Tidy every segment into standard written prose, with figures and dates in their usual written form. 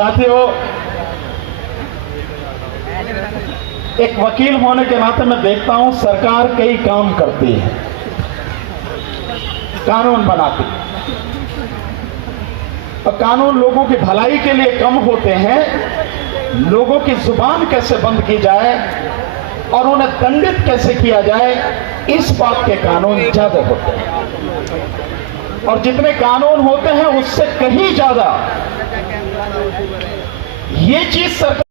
साथियों, एक वकील होने के नाते मैं देखता हूं सरकार कई काम करती है, कानून बनाती है, और कानून लोगों की भलाई के लिए कम होते हैं। लोगों की जुबान कैसे बंद की जाए और उन्हें दंडित कैसे किया जाए, इस बात के कानून ज्यादा होते हैं। और जितने कानून होते हैं उससे कहीं ज्यादा ये चीज सरकार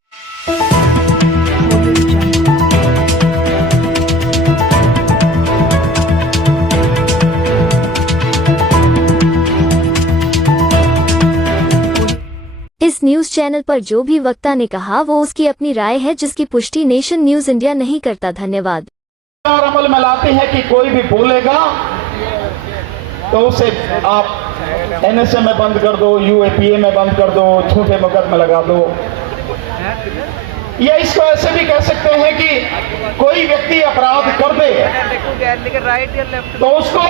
इस न्यूज चैनल पर जो भी वक्ता ने कहा वो उसकी अपनी राय है, जिसकी पुष्टि नेशन न्यूज इंडिया नहीं करता। धन्यवाद। अमल में लाती है कि कोई भी बोलेगा तो उसे आप एनएसए में बंद कर दो, यूएपीए में बंद कर दो, झूठे मुकदमे लगा दो। या इसको ऐसे भी कह सकते हैं कि कोई व्यक्ति अपराध कर दे तो उसको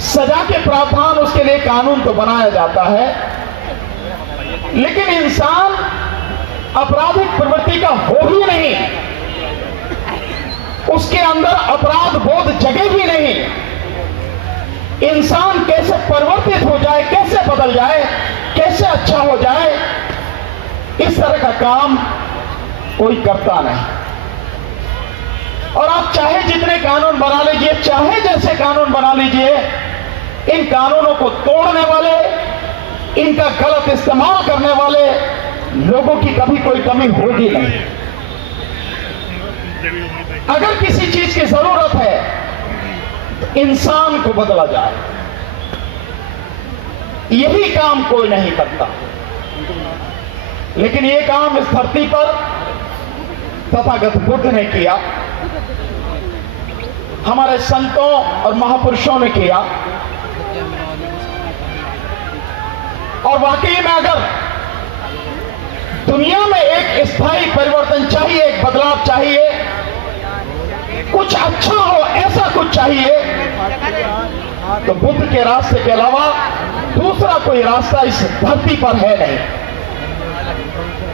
सजा के प्रावधान, उसके लिए कानून तो बनाया जाता है, लेकिन इंसान आपराधिक प्रवृत्ति का हो ही नहीं, उसके अंदर अपराध बोध जगे ही नहीं। इंसान कैसे परिवर्तित हो जाए, कैसे बदल जाए, कैसे अच्छा हो जाए, इस तरह का काम कोई करता नहीं। और आप चाहे जितने कानून बना लीजिए, चाहे जैसे कानून बना लीजिए, इन कानूनों को तोड़ने वाले, इनका गलत इस्तेमाल करने वाले लोगों की कभी कोई कमी होगी नहीं। अगर किसी चीज की जरूरत है तो इंसान को बदला जाए, यही काम कोई नहीं करता। लेकिन यह काम इस धरती पर तथागत बुद्ध ने किया, हमारे संतों और महापुरुषों ने किया। और वाकई में अगर दुनिया में एक स्थायी परिवर्तन चाहिए, एक बदलाव चाहिए, कुछ अच्छा हो, ऐसा कुछ चाहिए, तो बुद्ध के रास्ते के अलावा दूसरा कोई रास्ता इस धरती पर है नहीं।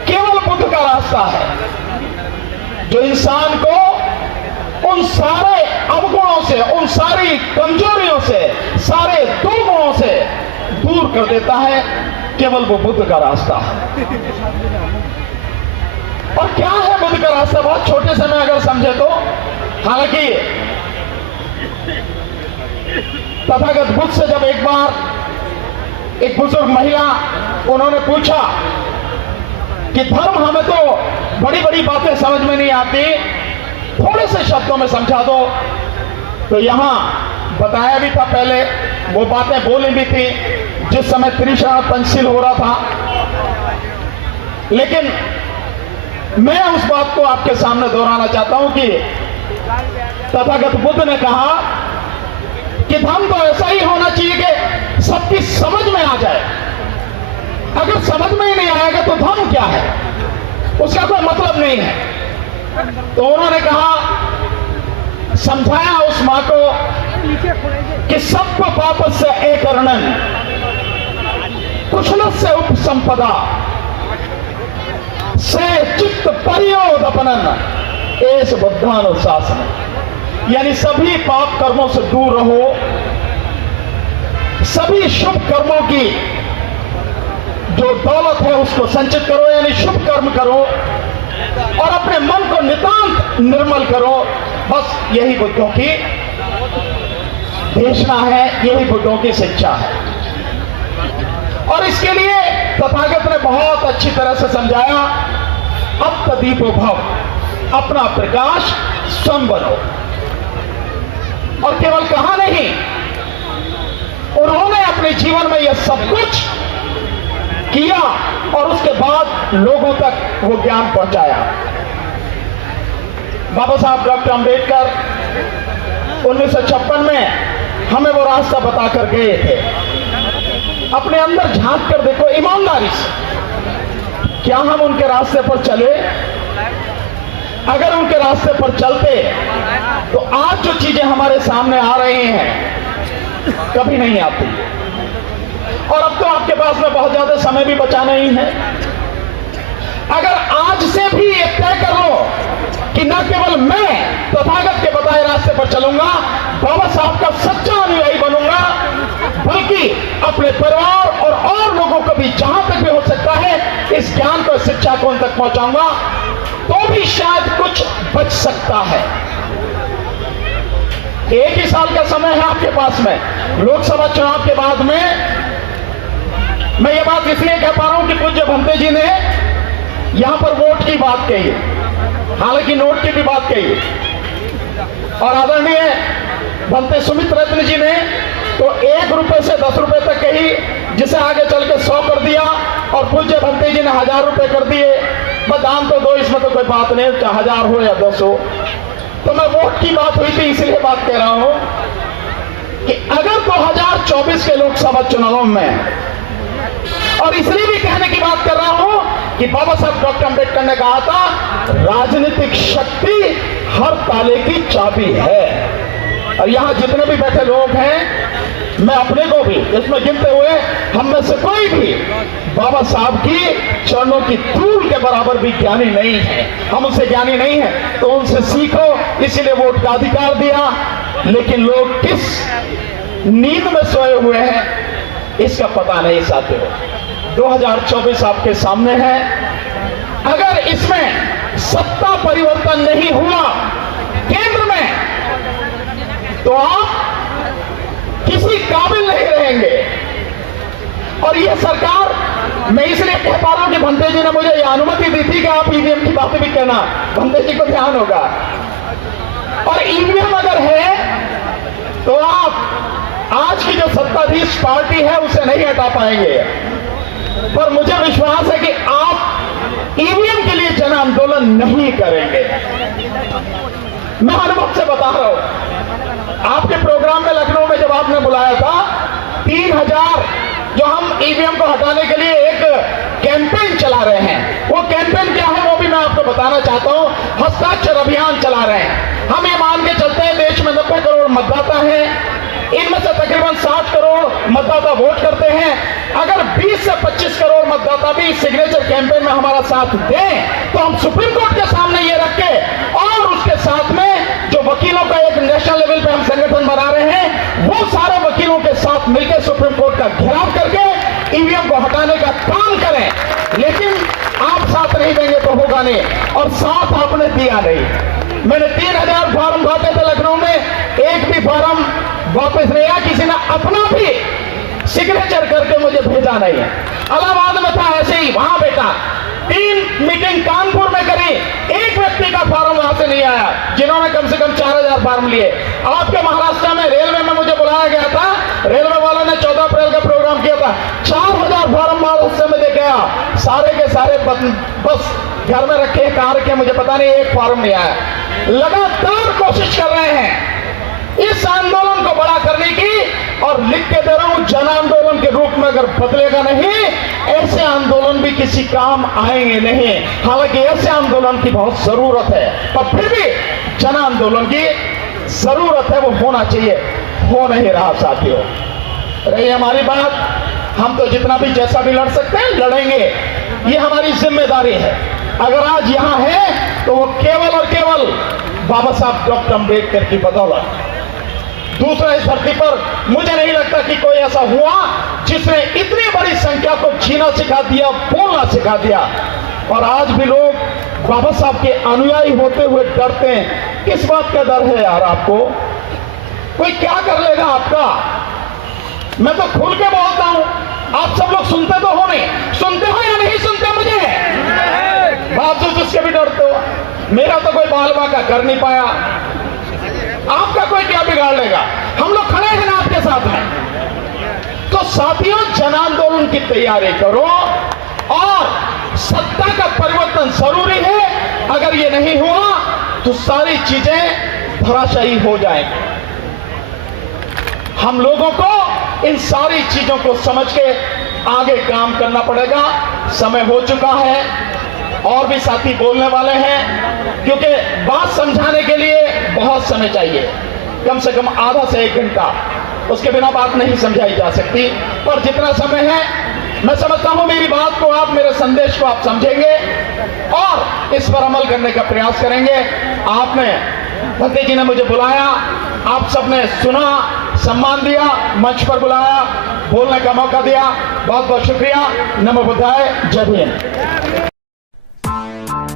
केवल बुद्ध का रास्ता है जो इंसान को उन सारे अवगुणों से, उन सारी कमजोरियों से, सारे दुर्गुणों से दूर कर देता है। केवल वो बुद्ध का रास्ता है। और क्या है बुद्ध का रास्ता? बहुत छोटे से में अगर समझे तो, हालांकि तथागत बुद्ध से जब एक बार एक बुजुर्ग महिला, उन्होंने पूछा कि धर्म हमें तो बड़ी बड़ी बातें समझ में नहीं आती, थोड़े से शब्दों में समझा दो। तो यहां बताया भी था, पहले वो बातें बोली भी थी जिस समय त्रिशरण पंचशील हो रहा था। लेकिन मैं उस बात को आपके सामने दोहराना चाहता हूं कि तथागत बुद्ध ने कहा कि धर्म तो ऐसा ही होना चाहिए कि सबकी समझ में आ जाए। अगर समझ में ही नहीं आएगा तो धर्म क्या है, उसका कोई मतलब नहीं है। तो उन्होंने कहा, समझाया उस मां को कि सबको पाप से एक अर्णन, कुशल से उपसंपदा से चित्त परियोदपनन एस बुद्धानुशासन। यानी सभी पाप कर्मों से दूर रहो, सभी शुभ कर्मों की जो दौलत है उसको संचित करो, यानी शुभ कर्म करो और अपने मन को नितांत निर्मल करो। बस यही बुद्धों की देशना है, यही बुद्धों की शिक्षा है। और इसके लिए तथागत ने बहुत अच्छी तरह से समझाया, अब दीपो भव, अपना प्रकाश स्वयं बनो। और केवल कहा नहीं, उन्होंने अपने जीवन में यह सब कुछ किया और उसके बाद लोगों तक वो ज्ञान पहुंचाया। बाबा साहब डॉक्टर अंबेडकर 1956 में हमें वो रास्ता बता कर गए थे। अपने अंदर झांक कर देखो ईमानदारी से, क्या हम उनके रास्ते पर चले? अगर उनके रास्ते पर चलते तो आज जो चीजें हमारे सामने आ रही हैं कभी नहीं आती। और अब तो आपके पास में बहुत ज्यादा समय भी बचा नहीं है। अगर आज से भी ये तय कर लो कि न केवल मैं तथागत के बताए रास्ते पर चलूंगा, बाबा साहब का सच्चा अनुयायी बनूंगा, बल्कि अपने परिवार और लोगों को भी जहां तक भी हो सकता है इस ज्ञान को, शिक्षा को उन तक पहुंचाऊंगा, तो भी शायद कुछ बच सकता है। एक ही साल का समय है आपके पास में लोकसभा चुनाव के बाद में। मैं ये बात इसलिए कह पा रहा हूं कि पूज्य भंते जी ने यहां पर वोट की बात कही है, हालांकि नोट की भी बात कही है, और आदरणीय भंते सुमित रत्न जी ने तो 1 रुपए से 10 रुपए तक कही, जिसे आगे चल के 100 कर दिया, और पूज्य भंते जी ने 1000 रुपए कर दिए। दान तो दो, इसमें तो कोई बात नहीं, चाहे 1000 हो या 10 हो। तो मैं वोट की बात हुई थी इसलिए बात कह रहा हूं कि अगर 2024 के लोकसभा चुनाव में, और इसलिए भी कहने की बात कर रहा हूं कि बाबा साहब डॉक्टर अंबेडकर ने कहा था, राजनीतिक शक्ति हर ताले की चाबी है। और यहां जितने भी बैठे लोग हैं, मैं अपने को भी इसमें गिनते हुए, हम में से कोई भी बाबा साहब की चरणों की धूल के बराबर भी ज्ञानी नहीं है। हम उनसे ज्ञानी नहीं है तो उनसे सीखो, इसीलिए वोट का अधिकार दिया। लेकिन लोग किस नींद में सोए हुए हैं इसका पता नहीं साथियों। 2024 आपके सामने है। अगर इसमें सत्ता परिवर्तन नहीं हुआ केंद्र में, तो आप किसी काबिल नहीं रहेंगे। और यह सरकार, मैं इसलिए कह पा रहा हूं कि भंते जी ने मुझे यह अनुमति दी थी कि आप ईवीएम की बातें भी कहना, भंते जी को ध्यान होगा। और ईवीएम अगर है तो आप आज की जो सत्ताधीश पार्टी है उसे नहीं हटा पाएंगे, पर मुझे विश्वास है कि आप ईवीएम के लिए जन आंदोलन नहीं करेंगे। मैं अनुभव से बता रहा हूं, आपके प्रोग्राम में लखनऊ में जब आपने बुलाया था, 3000 जो हम ईवीएम को हटाने के लिए एक कैंपेन चला रहे हैं, वो कैंपेन क्या है वो भी मैं आपको बताना चाहता हूं। हस्ताक्षर अभियान चला रहे हैं। हम ये मान के चलते हैं देश में 90 करोड़ मतदाता हैं, इनमें से तकरीबन 60 करोड़ मतदाता वोट करते हैं। अगर 20 से 25 करोड़ मतदाता भी सिग्नेचर कैंपेन में हमारा साथ दें तो हम सुप्रीम कोर्ट के सामने ये रख के, और उसके साथ में जो वकीलों का एक नेशनल लेवल पे हम संगठन बना रहे हैं, वो सारे वकीलों के साथ मिलकर सुप्रीम कोर्ट का घेराव करके ईवीएम को हटाने का काम करें। लेकिन आप साथ नहीं देंगे तो होगा नहीं, और साथ आपने दिया नहीं। मैंने 3000 फॉर्म भरे थे लखनऊ में, एक भी फॉर्म वापस नहीं आया, किसी ने अपना भी सिग्नेचर करके मुझे भेजा नहीं है। इलाहाबाद में था ऐसे ही, वहां बेटा 3 मीटिंग कानपुर में करी, एक व्यक्ति का फॉर्म वहां से नहीं आया, जिन्होंने कम से कम 4000 फॉर्म लिए। आपके महाराष्ट्र में रेलवे में मुझे बुलाया गया था, रेलवे वालों ने 14 अप्रैल का प्रोग्राम किया था, 4000 फॉर्म महाराष्ट्र में दे गया, सारे के सारे बस घर में रखे, कहां रखे मुझे पता नहीं, एक फॉर्म नहीं आया। लगातार कोशिश कर रहे हैं इस आंदोलन को बड़ा करने की, और लिख के दे रहा हूं, जन आंदोलन के रूप में अगर बदलेगा नहीं, ऐसे आंदोलन भी किसी काम आएंगे नहीं। हालांकि ऐसे आंदोलन की बहुत जरूरत है, पर फिर भी जन आंदोलन की जरूरत है, वो होना चाहिए, हो नहीं रहा साथियों। रही हमारी बात, हम तो जितना भी जैसा भी लड़ सकते हैं लड़ेंगे, ये हमारी जिम्मेदारी है। अगर आज यहां है तो वो केवल और केवल बाबा साहब डॉक्टर अंबेडकर की बदौलत। दूसरा, इस धरती पर मुझे नहीं लगता कि कोई ऐसा हुआ जिसने इतनी बड़ी संख्या को जीना सिखा दिया, बोलना सिखा दिया। और आज भी लोग बाबा साहब के अनुयायी होते हुए डरते हैं। किस बात का डर है यार आपको? कोई क्या कर लेगा आपका? मैं तो खुल के बोलता हूं, आप सब लोग सुनते तो हो नहीं, सुनते हो या नहीं सुनते मुझे? बावजूद उसके भी डरते हो। मेरा तो कोई बाल बांका कर नहीं पाया, आपका कोई क्या बिगाड़ लेगा? हम लोग खड़े हैं ना आपके साथ में। तो साथियों, जन आंदोलन की तैयारी करो, और सत्ता का परिवर्तन जरूरी है। अगर ये नहीं हुआ तो सारी चीजें धराशायी हो जाएंगी। हम लोगों को इन सारी चीजों को समझ के आगे काम करना पड़ेगा। समय हो चुका है, और भी साथी बोलने वाले हैं, क्योंकि बात समझाने के लिए बहुत समय चाहिए, कम से कम आधा से 1 घंटा। उसके बिना बात नहीं समझाई जा सकती। पर जितना समय है मैं समझता हूं मेरी बात को आप, मेरे संदेश को आप समझेंगे और इस पर अमल करने का प्रयास करेंगे। आपने, भक्ति जी ने मुझे बुलाया, आप सबने सुना, सम्मान दिया, मंच पर बुलाया, बोलने का मौका दिया, बहुत बहुत शुक्रिया। नमो बुद्धाय, जय Bhim.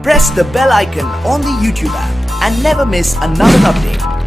Press the bell icon on the YouTube app and never miss another update.